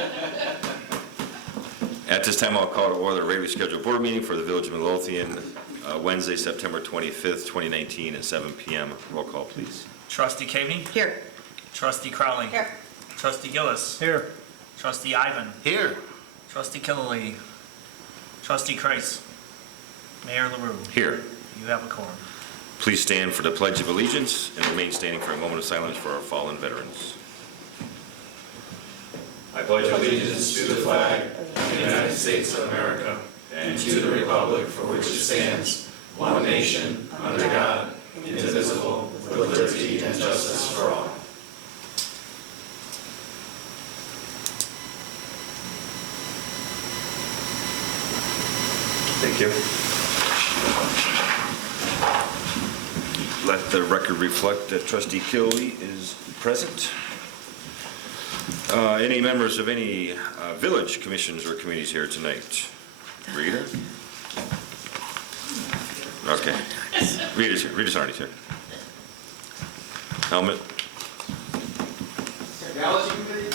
At this time, I'll call to order the regularly scheduled board meeting for the Village of Midlothian, Wednesday, September 25th, 2019, at 7 p.m. Roll call, please. Trustee Caveney? Here. Trustee Crowley? Here. Trustee Gillis? Here. Trustee Ivan? Here. Trustee Killelea? Trustee Kreis? Mayor LaRue? Here. You have a quorum. Please stand for the Pledge of Allegiance and remain standing for a moment of silence for our fallen veterans. I pledge Allegiance to the flag of the United States of America and to the republic for which it stands, one nation, under God, indivisible, with liberty and justice for all. Thank you. Let the record reflect that Trustee Killelea is present. Any members of any village commissions or committees here tonight? Rita? Okay. Rita's here. Rita's already here. Helmet? Technology committee?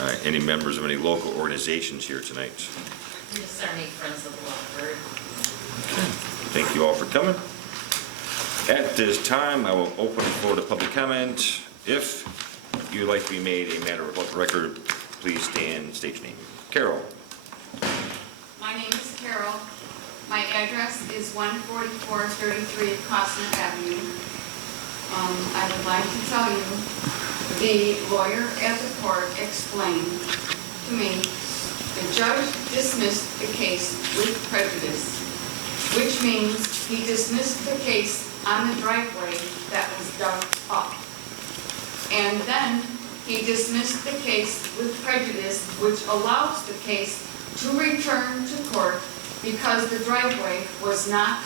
All right. Any members of any local organizations here tonight? Yes, our friends of the Waterford. Thank you all for coming. At this time, I will open the floor to public comment. If you'd like to be made a matter of public record, please stand, state your name. Carol. My name is Carol. My address is 14433 Cosner Avenue. I would like to tell you, the lawyer at the court explained to me the judge dismissed the case with prejudice, which means he dismissed the case on the driveway that was dug up. And then he dismissed the case with prejudice, which allows the case to return to court because the driveway was not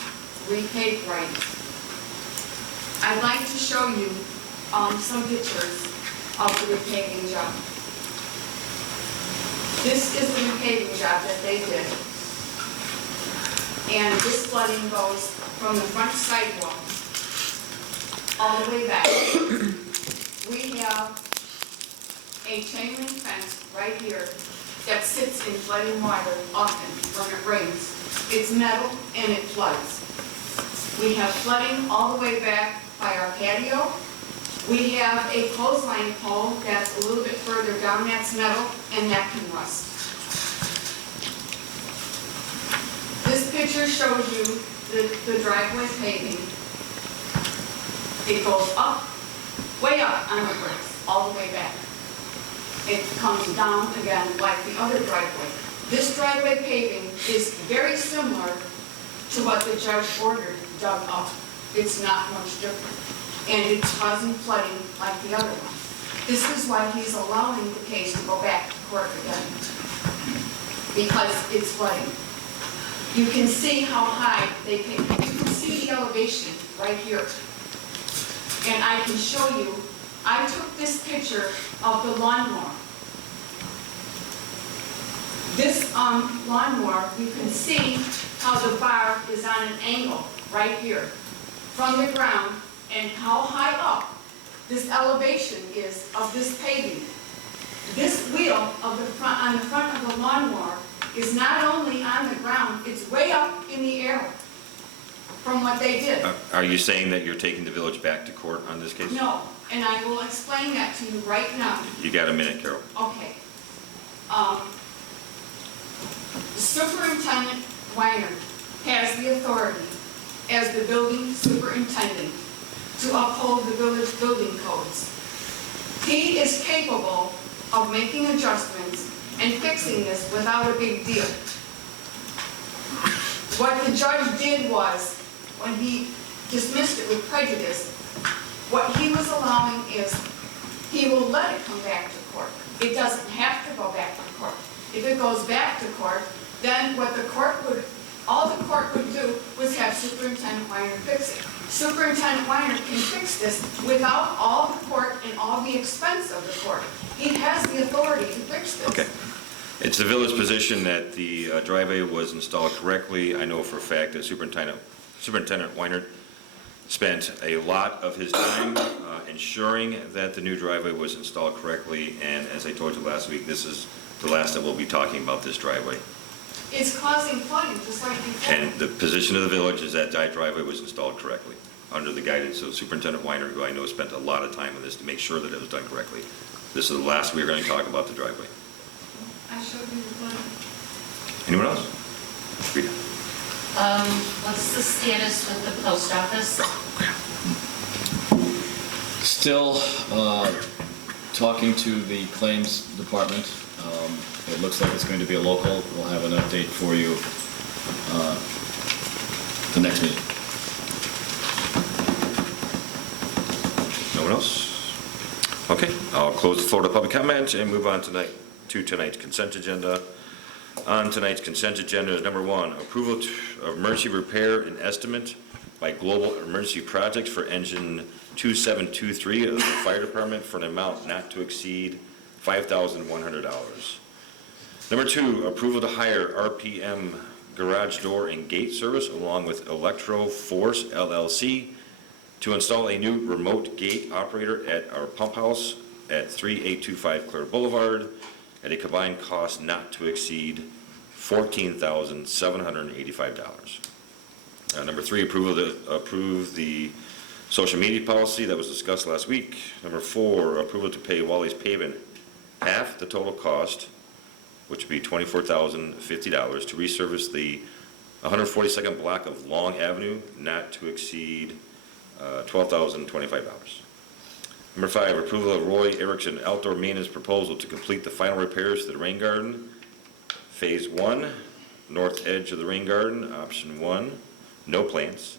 repaved right. I'd like to show you some pictures of the repaving job. This is the repaving job that they did. And this flooding goes from the front sidewalk all the way back. We have a chain link fence right here that sits in flooding water often when it rains. It's metal and it floods. We have flooding all the way back by our patio. We have a clothesline pole that's a little bit further down, that's metal, and that can rust. This picture shows you the driveway paving. It goes up, way up on the bricks, all the way back. It comes down again like the other driveway. This driveway paving is very similar to what the judge ordered dug up. It's not much different. And it's causing flooding like the other one. This is why he's allowing the case to go back to court again, because it's flooding. You can see how high they paved. You can see the elevation right here. And I can show you, I took this picture of the lawnmower. This lawnmower, you can see how the bar is on an angle right here from the ground, and how high up this elevation is of this paving. This wheel of the front, on the front of the lawnmower is not only on the ground, it's way up in the air from what they did. Are you saying that you're taking the village back to court on this case? No, and I will explain that to you right now. You got a minute, Carol. Okay. Superintendent Weiner has the authority as the building superintendent to uphold the village building codes. He is capable of making adjustments and fixing this without a big deal. What the judge did was, when he dismissed it with prejudice, what he was allowing is, he will let it come back to court. It doesn't have to go back to court. If it goes back to court, then what the court would, all the court would do was have Superintendent Weiner fix it. Superintendent Weiner can fix this without all the court and all the expense of the court. He has the authority to fix this. Okay. It's the village position that the driveway was installed correctly. I know for a fact that Superintendent Weiner spent a lot of his time ensuring that the new driveway was installed correctly, and as I told you last week, this is the last that we'll be talking about this driveway. It's causing flooding, just like before. And the position of the village is that that driveway was installed correctly, under the guidance of Superintendent Weiner, who I know spent a lot of time on this to make sure that it was done correctly. This is the last we are going to talk about the driveway. I showed you the flooding. Anyone else? Rita? What's the status with the post office? Still talking to the claims department. It looks like it's going to be a local. We'll have an update for you the next meeting. No one else? Okay, I'll close the floor to public comment and move on to tonight's consent agenda. On tonight's consent agenda is number 1, approval of emergency repair and estimate by Global Emergency Projects for engine 2723 of the fire department for an amount not to exceed $5,100. Number 2, approval to hire RPM garage door and gate service along with Electro Force LLC to install a new remote gate operator at our pump house at 3825 Clear Boulevard at a combined cost not to exceed $14,785. Number 3, approval to approve the social media policy that was discussed last week. Number 4, approval to pay Wally's Pavement half the total cost, which would be $24,050, to resurface the 142nd block of Long Avenue, not to exceed $12,025. Number 5, approval of Roy Erickson outdoor maintenance proposal to complete the final repairs to the rain garden. Phase 1, north edge of the rain garden, option 1, no plants,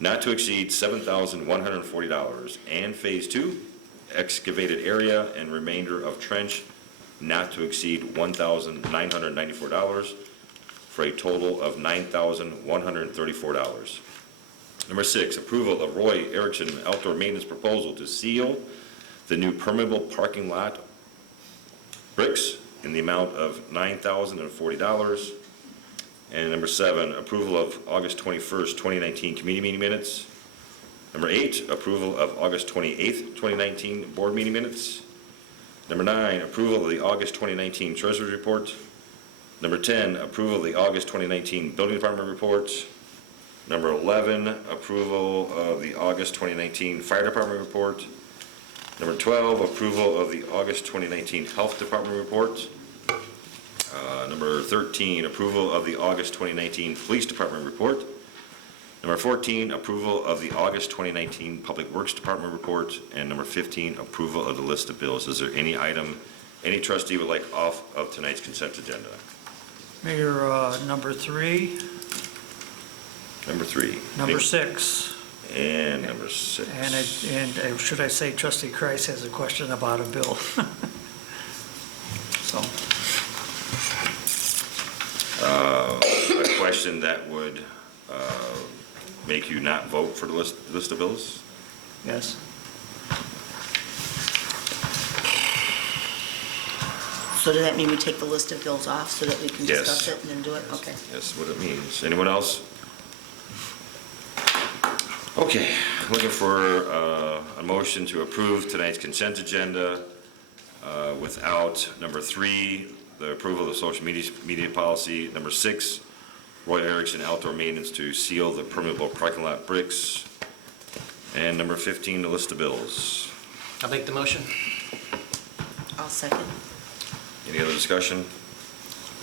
not to exceed $7,140. And Phase 2, excavated area and remainder of trench, not to exceed $1,994 for a total of $9,134. Number 6, approval of Roy Erickson outdoor maintenance proposal to seal the new permeable parking lot bricks in the amount of $9,040. And number 7, approval of August 21st, 2019 committee meeting minutes. Number 8, approval of August 28th, 2019 board meeting minutes. Number 9, approval of the August 2019 treasurer's report. Number 10, approval of the August 2019 building department report. Number 11, approval of the August 2019 fire department report. Number 12, approval of the August 2019 health department report. Number 13, approval of the August 2019 police department report. Number 14, approval of the August 2019 public works department report. And number 15, approval of the list of bills. Is there any item any trustee would like off of tonight's consent agenda? Mayor, number 3, Number 3. number 6, And number 6. and should I say trustee Kreis has a question about a bill. So, A question that would make you not vote for the list of bills? yes. So does that mean we take the list of bills off so that we can Yes. discuss it and then do it? Okay. That's what it means. Anyone else? Okay, looking for a motion to approve tonight's consent agenda without number 3, the approval of the social media policy. Number 6, Roy Erickson outdoor maintenance to seal the permeable parking lot bricks. And number 15, the list of bills. I'll make the motion. I'll second. Any other discussion?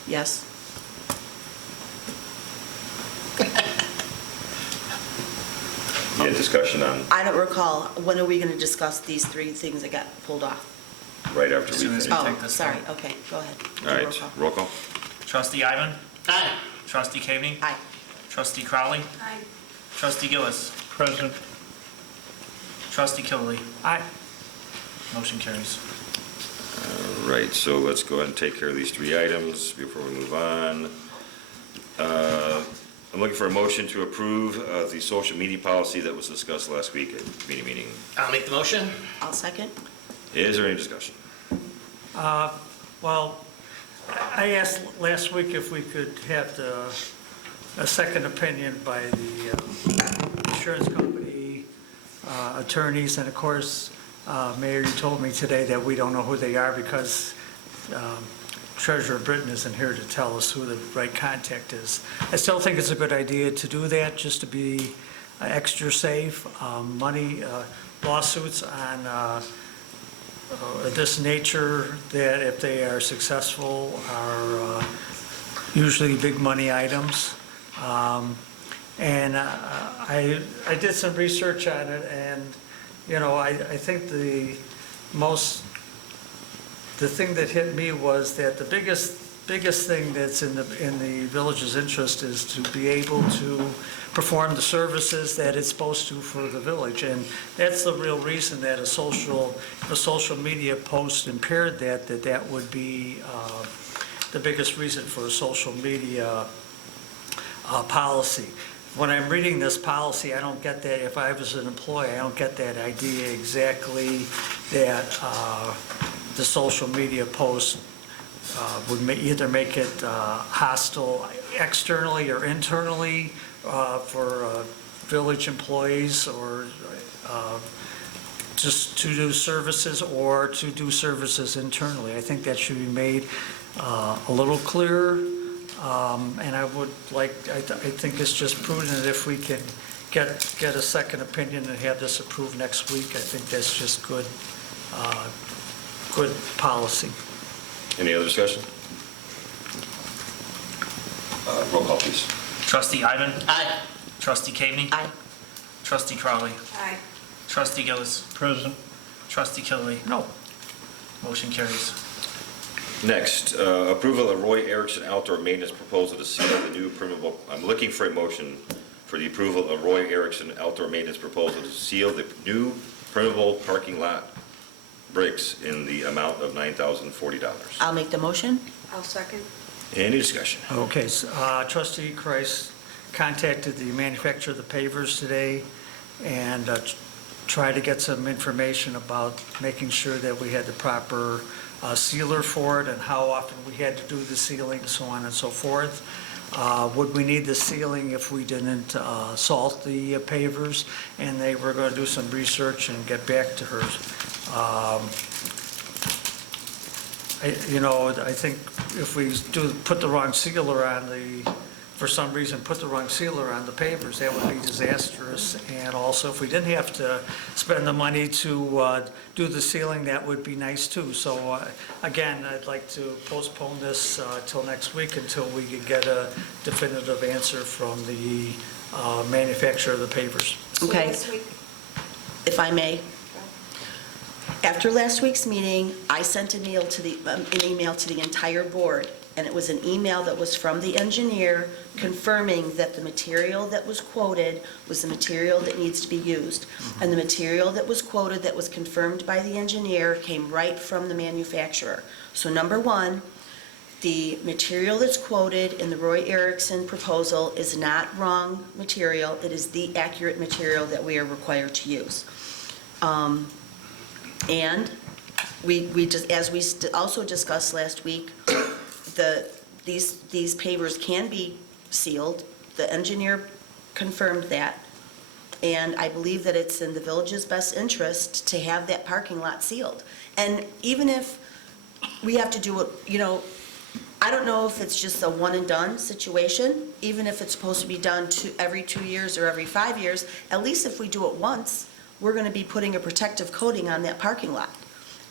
Yes. Yeah, discussion on I don't recall, when are we going to discuss these 3 things that got pulled off? right after As soon we. as All we- take Oh, this sorry, down. okay, go ahead. right, Roll call. roll call. Trustee Ivan? Aye. Trustee Kaveny? Aye. Trustee Crowley? Aye. Trustee Gillis? Present. Trustee Kiley? Aye. Motion carries. Right, so let's go ahead and take care of these 3 items before we move on. I'm looking for a motion to approve the social media policy that was discussed last week at committee meeting. I'll make the motion. I'll second. Is there any discussion? Well, I asked last week if we could have a second opinion by the insurance company attorneys, and of course, Mayor, you told me today that we don't know who they are because Treasurer Britton isn't here to tell us who the right contact is. I still think it's a good idea to do that, just to be extra safe. Lawsuits on this nature, that if they are successful, are usually big money items. And I did some research on it, and, I think the thing that hit me was that the biggest thing that's in the village's interest is to be able to perform the services that it's supposed to for the village. And that's the real reason that a social media post impaired that would be the biggest reason for a social media policy. When I'm reading this policy, I don't get that. If I was an employee, I don't get that idea exactly that the social media post would either make it hostile externally or internally for village employees, or just to do services, or to do services internally. I think that should be made a little clearer. And I think it's just prudent if we can get a second opinion and have this approved next week. I think that's just good policy. Any other discussion? Roll call, please. Trustee Ivan. Aye. Trustee Cagney. Aye. Trustee Crowley. Aye. Trustee Gillis. President. Trustee Kiley. No. Motion carries. Next, approval of Roy Erickson outdoor maintenance proposal to seal the new permeable. I'm looking for a motion for the approval of Roy Erickson outdoor maintenance proposal to seal the new permeable parking lot bricks in the amount of $9,040. I'll make the motion. I'll second. Any discussion? Okay, so, Trustee Kreis contacted the manufacturer of the pavers today and tried to get some information about making sure that we had the proper sealer for it and how often we had to do the sealing, so on and so forth. Would we need the sealing if we didn't salt the pavers? And they were going to do some research and get back to her. I think if we put the wrong sealer on for some reason, put the wrong sealer on the pavers, that would be disastrous. And also, if we didn't have to spend the money to do the sealing, that would be nice too. So again, I'd like to postpone this till next week until we can get a definitive answer from the manufacturer of the pavers. Okay. If I may. After last week's meeting, I sent an email to the entire board, and it was an email that was from the engineer confirming that the material that was quoted was the material that needs to be used. And the material that was quoted, that was confirmed by the engineer, came right from the manufacturer. So number one, the material that's quoted in the Roy Erickson proposal is not wrong material. It is the accurate material that we are required to use. And we just, as we also discussed last week, these pavers can be sealed. The engineer confirmed that. And I believe that it's in the village's best interest to have that parking lot sealed. And even if we have to do it, I don't know if it's just a one and done situation, even if it's supposed to be done every 2 years or every 5 years, at least if we do it once, we're going to be putting a protective coating on that parking lot.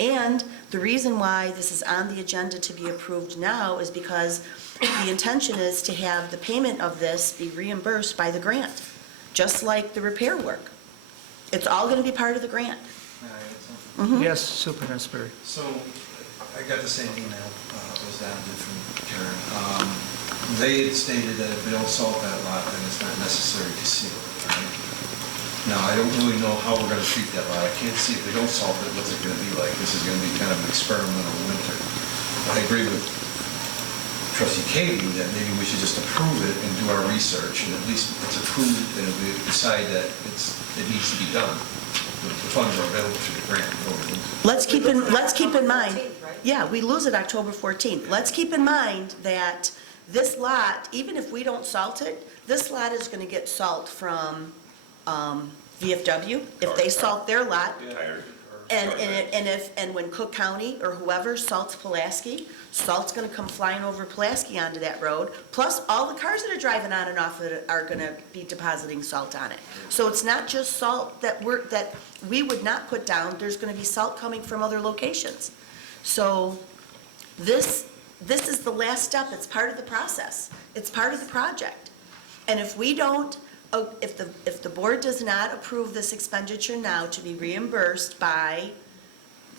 And the reason why this is on the agenda to be approved now is because the intention is to have the payment of this be reimbursed by the grant, just like the repair work. It's all going to be part of the grant. Yes, Superintendent Sperry. So I got the same email as that did from Karen. They had stated that if we don't salt that lot, then it's not necessary to seal it, right? Now, I don't really know how we're going to treat that lot. I can't see if they don't salt it, what's it going to be like? This is going to be kind of an experimental winter. But I agree with Trustee Cavey that maybe we should just approve it and do our research, and at least it's approved, and if we decide that it needs to be done, the funds are available through the grant. Let's keep in mind, yeah, we lose it October 14th. Let's keep in mind that this lot, even if we don't salt it, this lot is going to get salt from VFW, if they salt their lot, Tired. and when Cook County or whoever salts Pulaski, salt's gonna come flying over Pulaski onto that road, plus all the cars that are driving on and off of it are gonna be depositing salt on it. So it's not just salt that we would not put down, there's gonna be salt coming from other locations. So this is the last step, it's part of the process, it's part of the project. And if we don't, if the board does not approve this expenditure now to be reimbursed by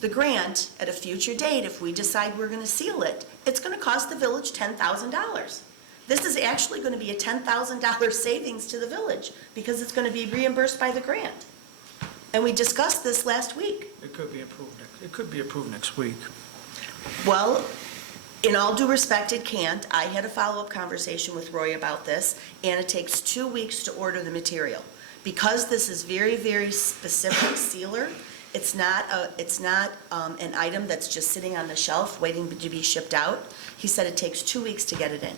the grant at a future date, if we decide we're gonna seal it, it's gonna cost the village $10,000. This is actually gonna be a $10,000 savings to the village, because it's gonna be reimbursed by the grant. And we discussed this last week. It could be approved next week. Well, in all due respect, it can't. I had a follow-up conversation with Roy about this, and it takes 2 weeks to order the material. Because this is very, very specific sealer, it's not an item that's just sitting on the shelf waiting to be shipped out. He said it takes 2 weeks to get it in.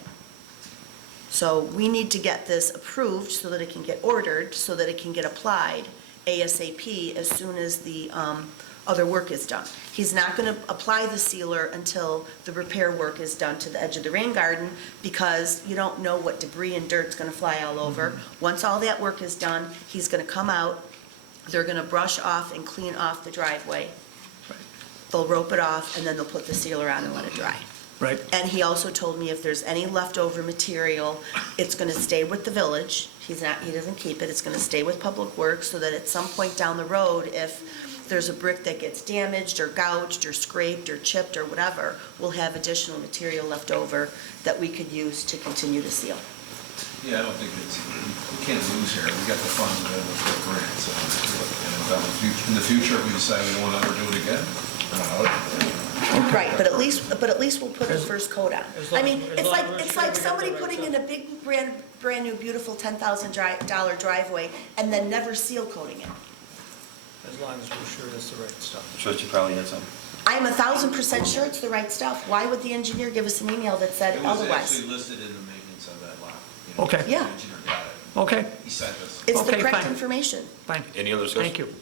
So we need to get this approved so that it can get ordered, so that it can get applied ASAP as soon as the other work is done. He's not going to apply the sealer until the repair work is done to the edge of the rain garden, because you don't know what debris and dirt's going to fly all over. Once all that work is done, he's going to come out, they're going to brush off and clean off the driveway. They'll rope it off, and then they'll put the sealer on and let it dry. Right. And he also told me if there's any leftover material, it's gonna stay with the village. He doesn't keep it, it's gonna stay with Public Works, so that at some point down the road, if there's a brick that gets damaged or gouged or scraped or chipped or whatever, we'll have additional material left over that we could use to continue to seal. Yeah, I don't think we can't lose here. We got the funds available for a grant, so, and in the future, if we decide we don't want to ever do it again, Right, but at least we'll put the first coat on. as long- I mean, as it's long like, as we're it's sure like we have somebody the right putting in a big, brand new, beautiful $10,000 driveway and then never seal coating it. As long as we're sure it's the right stuff. Trustee Crowley had something? I am 1,000% sure it's the right stuff. Why would the engineer give us an email that said it was otherwise? actually listed in the maintenance of that lot. You know, Okay. the Yeah. engineer got it. Okay, He sent us. It's the Okay, correct fine. information. fine. Any other discussion? Thank you.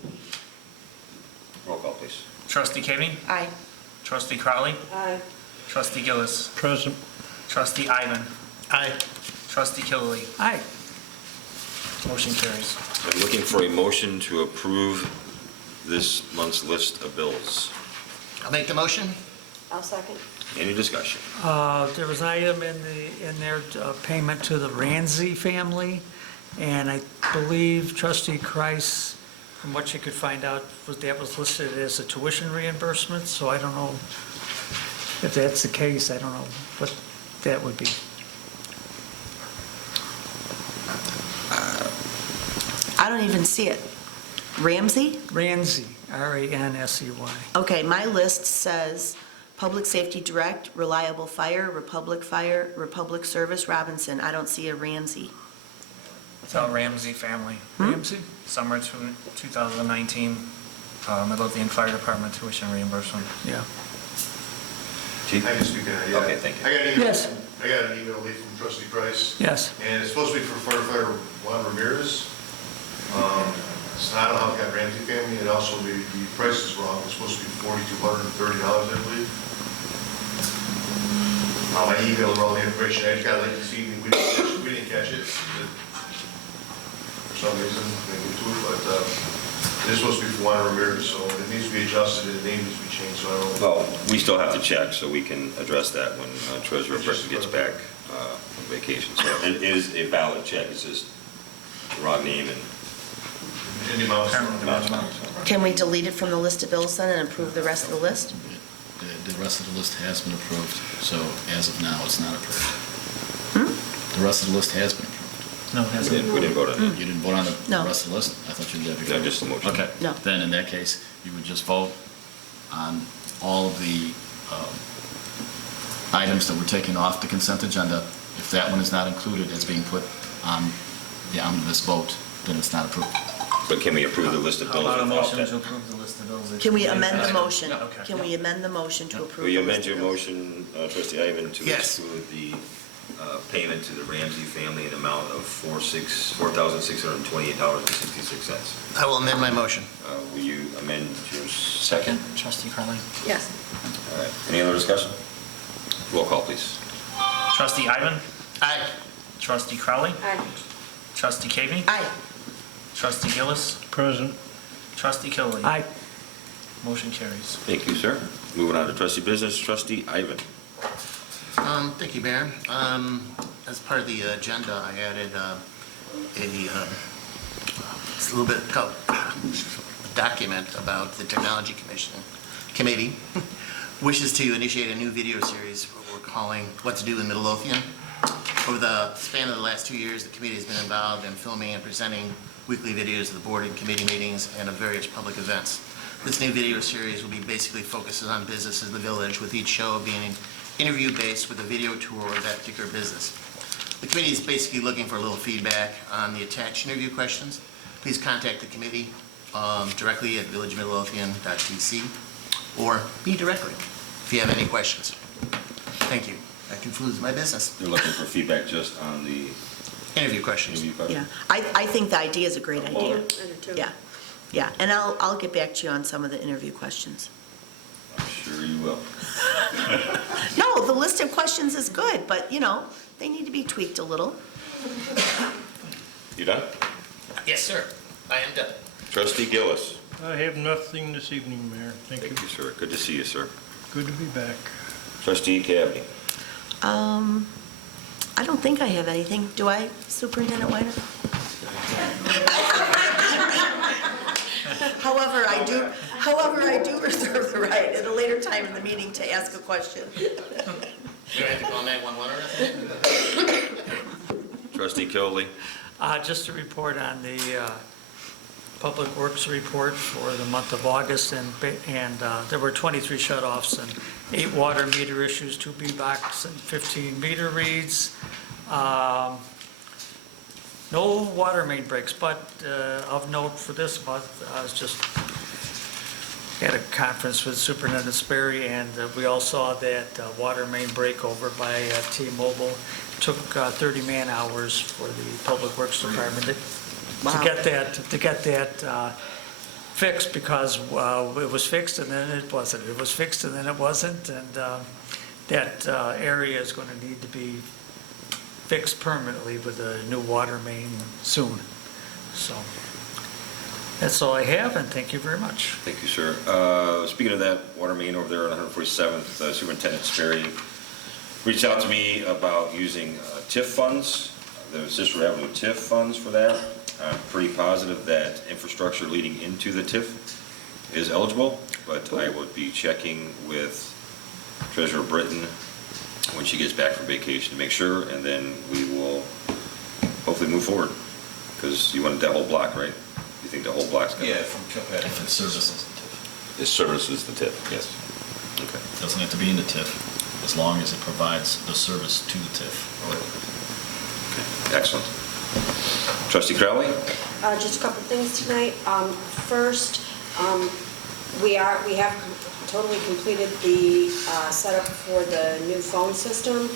Roll call, please. Trustee King? Aye. Trustee Crowley? Aye. Trustee Gillis? Present. Trustee Ivan? Aye. Trustee Killiely? Aye. Motion carries. I'm looking for a motion to approve this month's list of bills. I'll make the motion. I'll second. Any discussion? There was an item in there, payment to the Ramsey family, and I believe trustee Kreis, from what you could find out, that was listed as a tuition reimbursement, so I don't know if that's the case, I don't know what that would be. I don't even see it. Ramsey? Ramsey, R-A-N-S-E-Y. Okay, my list says Public Safety Direct, Reliable Fire, Republic Service, Robinson. I don't see a Ramsey. It's our Ramsey family. Ramsey? Summer 2019 Midlothian Fire Department tuition reimbursement. Yeah. Chief? I can speak to that, yeah. Okay, thank you. I got an email. Yes. I got an email late from trustee Price, Yes. and it's supposed to be for firefighter Juan Ramirez. It's not on Hunt Ramsey family, and also the price is wrong. It's supposed to be $4,230, I believe. I emailed all the information. I just got late this evening. We didn't catch it for some reason, maybe to it, but it is supposed to be for Juan Ramirez, so it needs to be adjusted, and the name needs to be changed, so I don't know. Well, we still have to check, so we can address that when Treasurer Britton gets back from vacation. So it is a valid check, it's just the wrong name and And the amounts. Can we delete it from the list of bills then and approve the rest of the list? The rest of the list has been approved, so as of now, it's not approved. The rest of the list has been approved. No, it we hasn't. didn't vote on You didn't vote on the No. rest of the list? I thought you did. that. No, just the motion. Okay. No. Then in that case, you would just vote on all of the items that were taken off the consent agenda. If that one is not included as being put on the omnibus vote, then it's not approved. But can we approve the list of How bills about a without motion to that? approve the list of bills? Can we amend the motion? Okay. Can we amend the motion to approve Will you the amend list your of bills? motion, trustee Ivan, to Yes. exclude the payment to the Ramsey family in amount of $4,628.66. I will amend my motion. Will you amend yours? Second, trustee Crowley. Yes. All right. Any other discussion? Roll call, please. Trustee Ivan. Aye. Trustee Crowley. Aye. Trustee Cavey. Aye. Trustee Gillis. Present. Trustee Killian. Aye. Motion carries. Thank you, sir. Moving on to trustee business, trustee Ivan. Thank you, Mayor. As part of the agenda, I added it's a little bit called a document about the Technology Committee wishes to initiate a new video series we're calling What to Do in Midlothian. Over the span of the last 2 years, the committee has been involved in filming and presenting weekly videos of the board and committee meetings and of various public events. This new video series will be basically focuses on businesses in the village, with each show being interview-based with a video tour of that particular business. The committee is basically looking for a little feedback on the attached interview questions. Please contact the committee directly at villagemidlothian.tc or me directly if you have any questions. Thank you. That concludes my business. They're looking for feedback just on the Interview questions. interview question? Yeah, I think the idea is a great idea. Yeah, yeah, and I'll get back to you on some of the interview questions. I'm sure you will. No, the list of questions is good, but, you know, they need to be tweaked a little. You done? Yes, sir. I am done. Trustee Gillis. I have nothing this evening, Mayor. Thank you. Thank you, sir. Good to see you, sir. Good to be back. Trustee Cavney. I don't think I have anything. Do I, Superintendent Weiner? However, I do reserve the right at a later time in the meeting to ask a question. You don't have to call 911 or anything? Trustee Kiley. Just to report on the Public Works report for the month of August, and there were 23 shutoffs and 8 water meter issues, 2 B-box and 15 meter reads. No water main breaks, but of note for this month, I was just at a conference with Superintendent Sperry, and we all saw that water main break over by T-Mobile. Took 30 man-hours for the Public Works Department to get that fixed, because it was fixed and then it wasn't. It was fixed and then it wasn't, and that area is going to need to be fixed permanently with a new water main soon. So that's all I have, and thank you very much. Thank you, sir. Speaking of that water main over there on 147th, Superintendent Sperry reached out to me about using TIF funds, the Sister Avenue TIF funds for that. I'm pretty positive that infrastructure leading into the TIF is eligible, but I would be checking with Treasurer Britton when she gets back from vacation to make sure, and then we will hopefully move forward, because you wanted that whole block, right? You think the whole block's going to? Yeah, from Kilpatrick. If it services the TIF. It services the TIF, yes. Okay. It doesn't have to be in the TIF, as long as it provides the service to the TIF. Okay. Excellent. Trustee Crowley? Just a couple things tonight. First, we have totally completed the setup for the new phone system.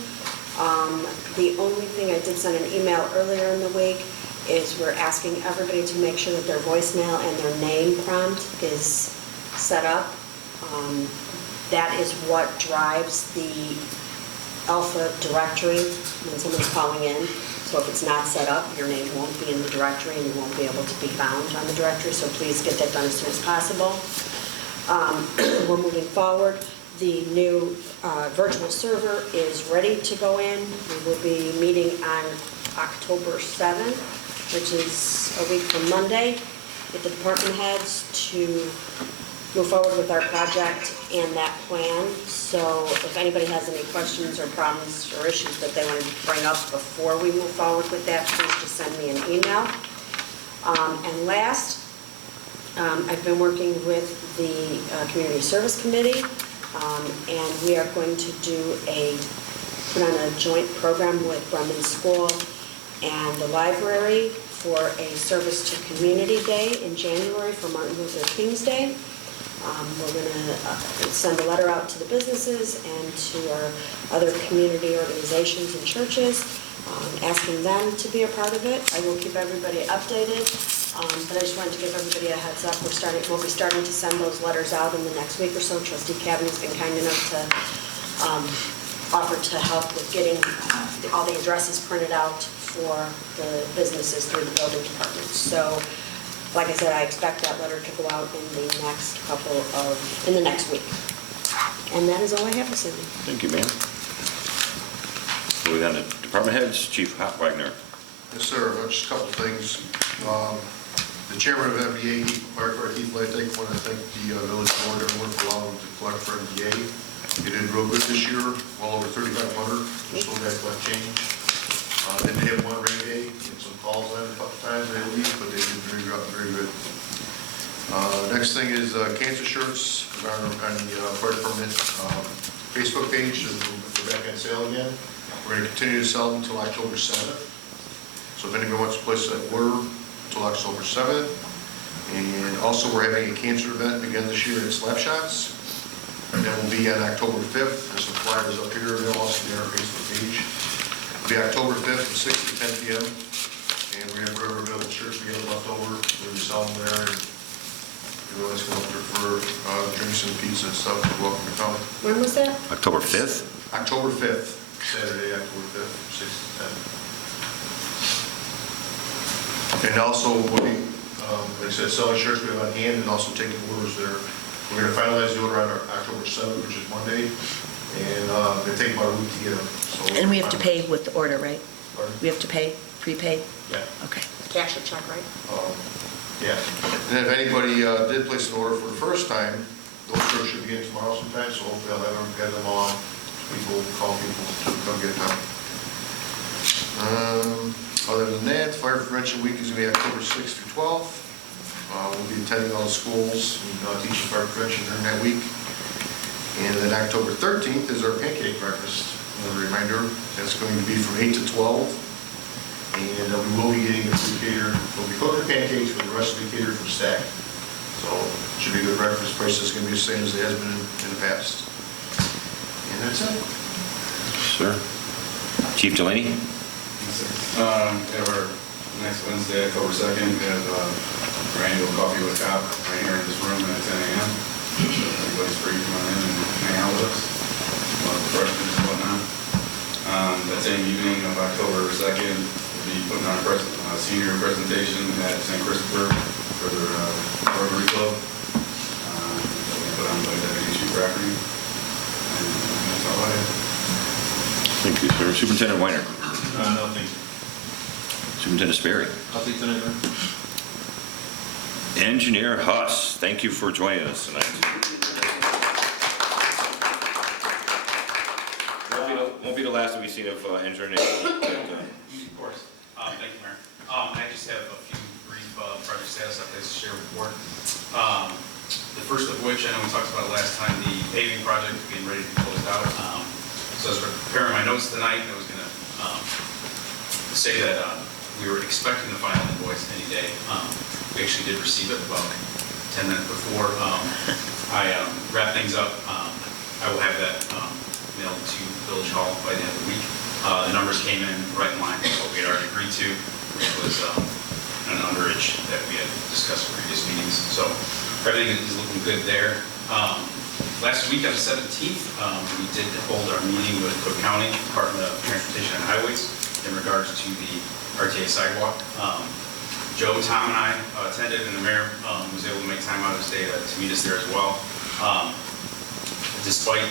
The only thing, I did send an email earlier in the week, is we're asking everybody to make sure that their voicemail and their name prompt is set up. That is what drives the Alpha directory when someone's calling in. So if it's not set up, your name won't be in the directory and you won't be able to be found on the directory. So please get that done as soon as possible. We're moving forward. The new virtual server is ready to go in. We will be meeting on October 7th, which is a week from Monday, with the department heads to move forward with our project and that plan. So if anybody has any questions or problems or issues that they want to bring up before we move forward with that, please just send me an email. And last, I've been working with the Community Service Committee, and we are going to put on a joint program with Brumman School and the library for a Service to Community Day in January for Martin Luther King's Day. We're going to send a letter out to the businesses and to our other community organizations and churches, asking them to be a part of it. I will keep everybody updated, but I just wanted to give everybody a heads up. We'll be starting to send those letters out in the next week or so. Trustee Cavaney's been kind enough to offer to help with getting all the addresses printed out for the businesses through the building department. So, like I said, I expect that letter to go out in the next week. And that is all I have this evening. Thank you, ma'am. Moving on to department heads, Chief Wagner. Yes, sir. Just a couple of things. The chairman of MBA, Margaret Heath, I think, want to thank the village board and everyone for allowing them to collect for MBA. They did real good this year, well over 3,500. Just looking at collect change. They may have one rain day, and some calls on it a couple times they leave, but they did very good. Next thing is cancer shirts on the fire department Facebook page. They're back on sale again. We're going to continue to sell them until October 7th. So if anybody wants to place that order, until October 7th. And also we're having a cancer event again this year at Slapshots. And that will be on October 5th. There's some flyers up here. They'll also be on our Facebook page. It'll be October 5th from 6 to 10 p.m. And we have whatever available shirts we have left over. We're going to sell them there. And everyone's going up there for drinks and pizza and stuff. You're welcome to come. When was that? October 5th? October 5th, Saturday, October 5th, 6 to 10. And also, like I said, selling shirts we have on hand and also taking orders there. We're going to finalize the order on October 7th, which is Monday, and they take about a week to get them. So And we have to pay with the order, right? Pardon? We have to pay, prepaid? Yeah. Okay. Cash or check, right? Yeah. And if anybody did place an order for the first time, those shirts should be in tomorrow sometime, so hopefully I'll have them on. People call people to come get them. Other than that, Fire Prevention Week is going to be October 6th through 12th. We'll be attending all the schools and teaching fire prevention during that week. And then October 13th is our pancake breakfast. Another reminder, that's going to be from 8 to 12. And we will be getting a free caterer. We'll be cooking pancakes, but the rest will be catered from Stack. So it should be a good breakfast. Price is going to be the same as it has been in the past. And that's it. Sir. Chief Delaney? We have our next Wednesday, October 2nd, we have our annual coffee with a cop right here in this room at 10 a.m. Everybody's free to come on in and hang out with us. Refreshments and whatnot. That same evening of October 2nd, we'll be putting on a senior presentation at St. Christopher for their Rotary Club. That we put on by Deputy Chief Rafferty. And that's all I have. Thank you, sir. Superintendent Weiner? Nothing. Superintendent Sperry? Nothing tonight, Engineer Huss, thank you for joining us tonight. Won't be the last that we've seen of Engineer Nick. Of course. Thank you, Mayor. I just have a few brief project status updates to share with the board. The first of which, I know we talked about it last time, the paving project is getting ready to be closed out. So as we're preparing my notes tonight, I was going to say that we were expecting the final invoice any day. We actually did receive it about 10 minutes before I wrap things up. I will have that mailed to Village Hall by the end of the week. The numbers came in right in line with what we had already agreed to, which was an underage that we had discussed in previous meetings. So everything is looking good there. Last week on the 17th, we did hold our meeting with Cook County Department of Transportation and Highways in regards to the RTA sidewalk. Joe, Tom, and I attended, and the mayor was able to make time out of his day to meet us there as well. Despite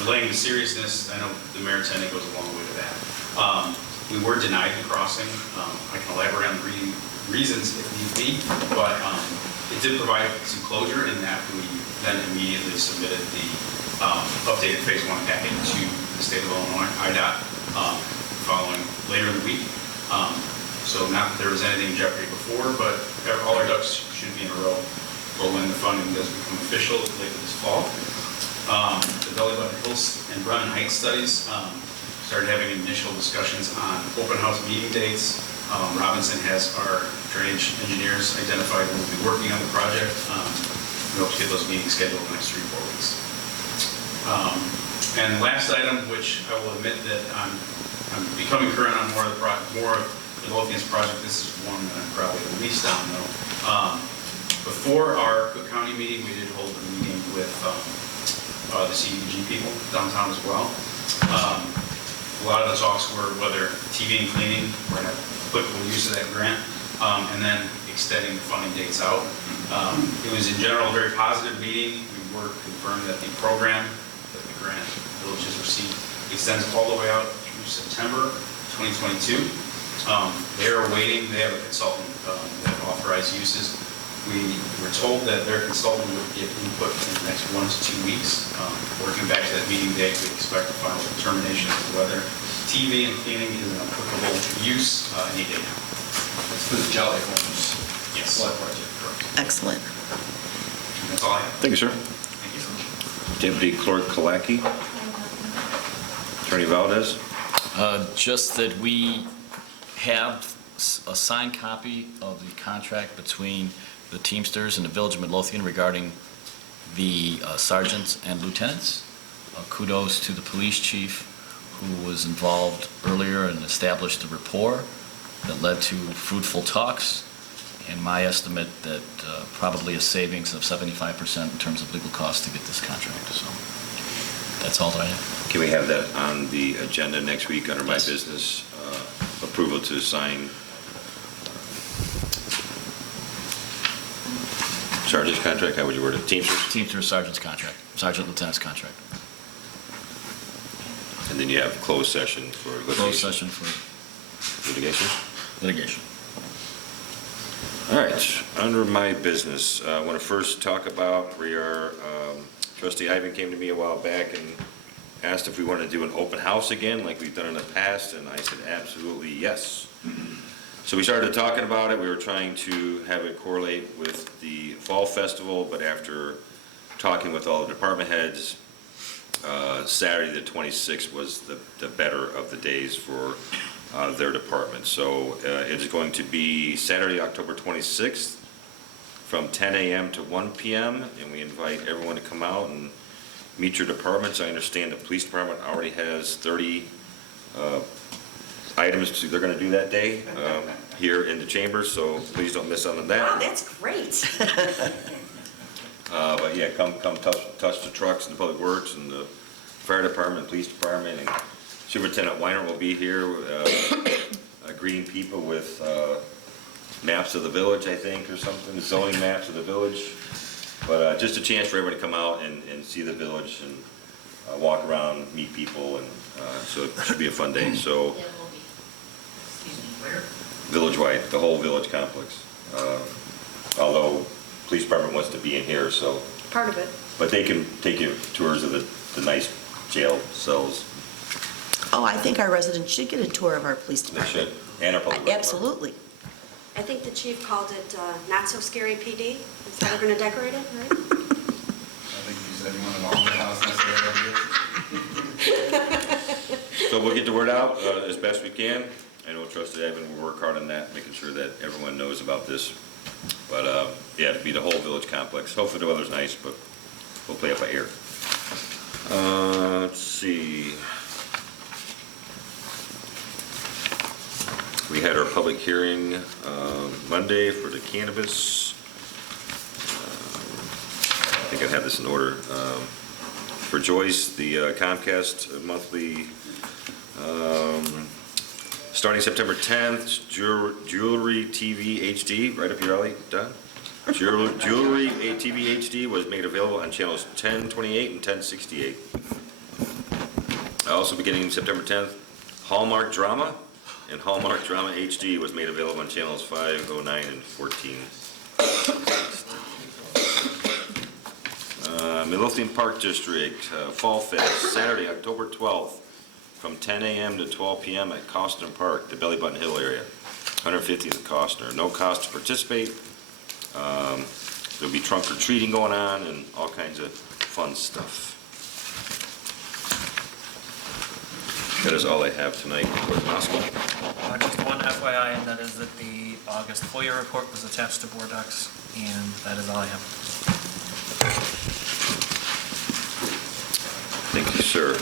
relaying the seriousness, I know the mayor attending goes a long way to that. We were denied the crossing. I can elaborate on the reasons if need be, but it did provide some closure in that we then immediately submitted the updated Phase 1 packet to the state of Illinois, IDOT, following later in the week. So not that there was anything in jeopardy before, but all our ducks should be in a row for when the funding does become official later this fall. The Belly Button Hills and Brennan Heights studies started having initial discussions on open house meeting dates. Robinson has our drainage engineers identified who will be working on the project. We hope to get those meetings scheduled in the next 3 or 4 weeks. And the last item, which I will admit that I'm becoming current on more of Midlothian's project. This is one that I'm probably the least on though. Before our Cook County meeting, we did hold a meeting with the CDBG people downtown as well. A lot of the talks were whether TV and cleaning were an applicable use of that grant, and then extending the funding dates out. It was in general a very positive meeting. We were confirmed that the program that the grant village has received extends all the way out through September 2022. They are waiting. They have a consultant that authorized uses. We were told that their consultant would give input in the next 1 to 2 weeks. Working back to that meeting date, we expect a final determination of whether TV and cleaning is an applicable use any day now. It's for the Jolly Homes. Yes. Flood project, correct. Excellent. That's all I have. Thank you, sir. Thank you so much. Deputy Clerk Kalaki. Attorney Valdez. Just that we have a signed copy of the contract between the Teamsters and the Village of Midlothian regarding the sergeants and lieutenants. Kudos to the police chief who was involved earlier and established the rapport that led to fruitful talks, and my estimate that probably a savings of 75% in terms of legal costs to get this contract. So that's all that I have. Can we have that on the agenda next week under my business? Approval to sign sergeant's contract, how would you word it? Teamsters? Teamsters sergeant's contract, sergeant lieutenant's contract. And then you have closed session for litigation? Closed session for Litigation? litigation. All right, under my business, I want to first talk about, Trustee Ivan came to me a while back and asked if we wanted to do an open house again like we've done in the past, and I said absolutely yes. So we started talking about it. We were trying to have it correlate with the Fall Festival, but after talking with all the department heads, Saturday the 26th was the better of the days for their department. So it is going to be Saturday, October 26th from 10 a.m. to 1 p.m. and we invite everyone to come out and meet your departments. I understand the police department already has 30 items they're going to do that day here in the chambers, so please don't miss out on that. Wow, that's great. But yeah, come touch the trucks and the public works and the fire department, police department, and Superintendent Weiner will be here greeting people with maps of the village, I think, or something, zoning maps of the village. But just a chance for everyone to come out and see the village and walk around, meet people, and so it should be a fun day. So It will be, excuse me, where? village-wide, the whole village complex. Although police department wants to be in here, so. Part of it. But they can take you tours of the nice jail cells. Oh, I think our residents should get a tour of our police They department. should, and our public works department. Absolutely. I think the chief called it not so scary PD. Is how they're going to decorate it, right? I think you said you wanted all the house necessary. So we'll get the word out as best we can. I know Trustee Evan will work hard on that, making sure that everyone knows about this. But yeah, it'll be the whole village complex. Hopefully the weather's nice, but we'll play it by ear. Let's see. We had our public hearing Monday for the cannabis. I think I have this in order. For Joyce, the Comcast monthly, starting September 10th, Jewelry TV HD, right up your alley, Don? Jewelry TV HD was made available on channels 1028 and 1068. Also beginning September 10th, Hallmark Drama and Hallmark Drama HD was made available on channels 509 and 14. Midlothian Park District, Fall Fest, Saturday, October 12th, from 10 a.m. to 12 p.m. at Costner Park, the Belly Button Hill area, 150th at Costner. No cost to participate. There'll be trunk or treating going on and all kinds of fun stuff. That is all I have tonight. Clerk Moskal. Just one FYI, and that is that the August FOIA report was attached to board docs, and that is all I have. Thank you, sir.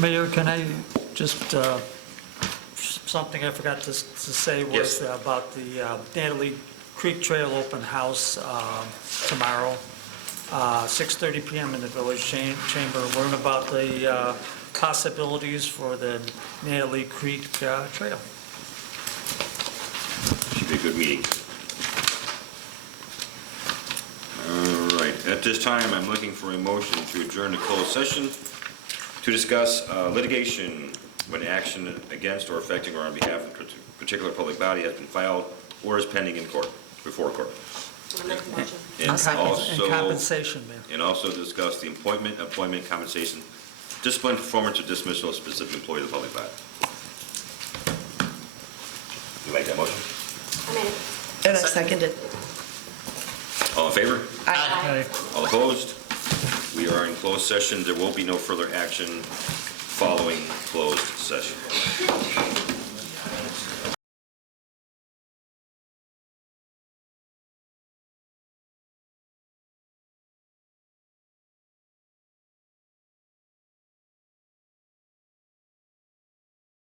Mayor, can I just, something I forgot to say was Yes. about the Natalie Creek Trail Open House tomorrow, 6:30 PM in the Village Chamber. Learn about the possibilities for the Natalie Creek Trail. Should be a good meeting. All right, at this time, I'm looking for a motion to adjourn the closed session to discuss litigation when action against or affecting or on behalf of a particular public body has been filed or is pending in court, before court. I'll make a motion. And And compensation, Mayor. And also discuss the employment, compensation, discipline, performance, or dismissal of specific employee of the public body. You make that motion? I made it. And I seconded. All in favor? Okay. All opposed? We are in closed session. There will be no further action following closed session.